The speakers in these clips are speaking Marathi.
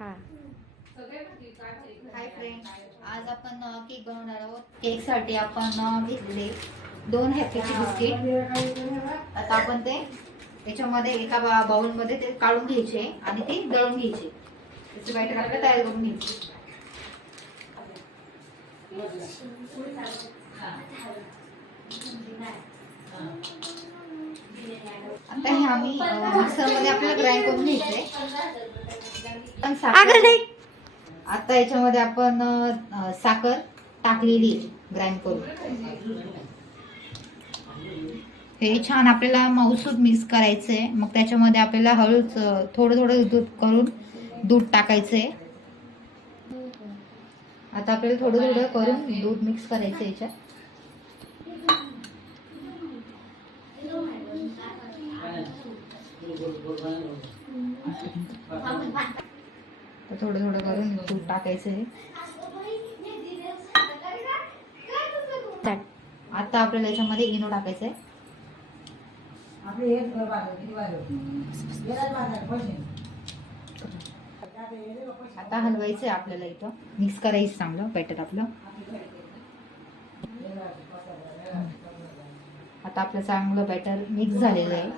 हां. हाय फ्रेंड्स, आज आपण केक बनवणार आहोत. केकसाठी आपण घेतले 2 हॅपीचे बिस्किट. आता आपण ते त्याच्यामध्ये एका बाउलमध्ये ते काढून घ्यायचे आणि ते दळून घ्यायचे. त्याचे बॅटर आपल्याला तयार करून घ्यायचे. आता हे आम्ही मिक्सरमध्ये आपल्याला ग्राइंड करून घ्यायचंय. आता याच्यामध्ये आपण साखर टाकलेली ग्राइंड करून हे छान आपल्याला मऊसूद मिक्स करायचंय. मग त्याच्यामध्ये आपल्याला हळूच थोडं थोडं दूध करून दूध टाकायचंय. आता आपल्याला थोडं थोडं करून दूध मिक्स करायचं याच्यात. थोडं थोडं करून दूध टाकायचंय. आता आपल्याला याच्यामध्ये इनो टाकायचंय. आता हलवायचंय आपल्याला. इथं मिक्स करायचं चांगलं बॅटर आपलं. आता आपलं चांगलं बॅटर मिक्स झालेलं आहे.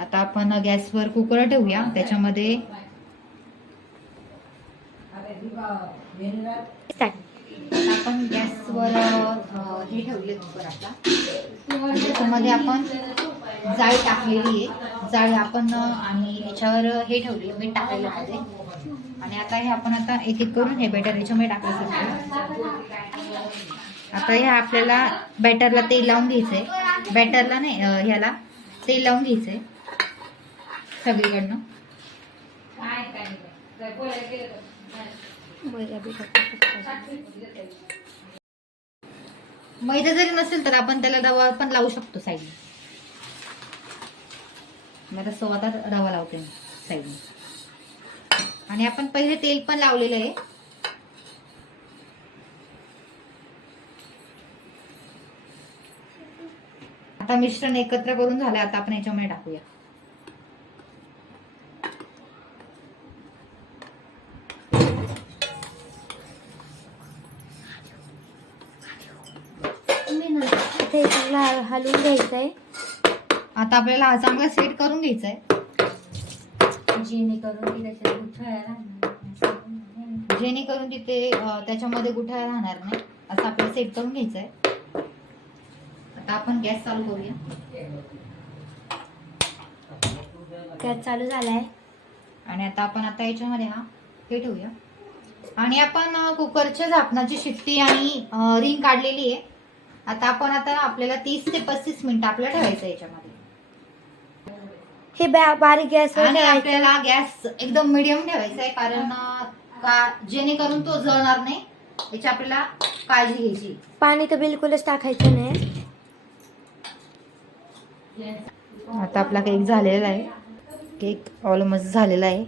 आता आपण गॅसवर कुकर ठेवूया. त्याच्यामध्ये आपण गॅसवर हे ठेवले कुकर आपला. त्याच्यामध्ये आपण जाळी टाकलेली आहे. जाळी आपण आणि याच्यावर हे ठेवले मीठ टाकायला मध्ये. आणि आता हे आपण आता एक एक करून हे बॅटर याच्यामध्ये टाकायचं. आता हे आपल्याला बॅटरला तेल लावून घ्यायचंय. बॅटरला नाही, ह्याला तेल लावून घ्यायचंय सगळीकडनं. मैदा जरी नसेल तर आपण त्याला रवा पण लावू शकतो साईडने. मी आता रवा लावते साईडने. आणि आपण पहिले तेल पण लावलेलं आहे. आता मिश्रण एकत्र करून झालं. आता आपण याच्यामध्ये टाकूया. हलवून घ्यायचंय. आता आपल्याला हा चांगला सेट करून घ्यायचाय. जेणेकरून तिथे त्याच्यामध्ये गुठळ्या राहणार नाही असं आपल्याला सेट करून घ्यायचंय. आता आपण गॅस चालू करूया. गॅस चालू झालाय. आणि आता आपण याच्यामध्ये हे ठेवूया. आणि आपण कुकरच्या झाकणाची शिट्टी आणि रिंग काढलेली आहे. आता आपल्याला 30 ते 35 मिनिटं आपल्याला ठेवायचं याच्यामध्ये. हे बारीक गॅसवर आणि आपल्याला गॅस एकदम मीडियम ठेवायचा आहे. कारण जेणेकरून तो जळणार नाही याची आपल्याला काळजी घ्यायची. पाणी तर बिलकुलच टाकायचं नाही. आता आपला केक झालेला आहे. केक ऑलमोस्ट झालेला आहे.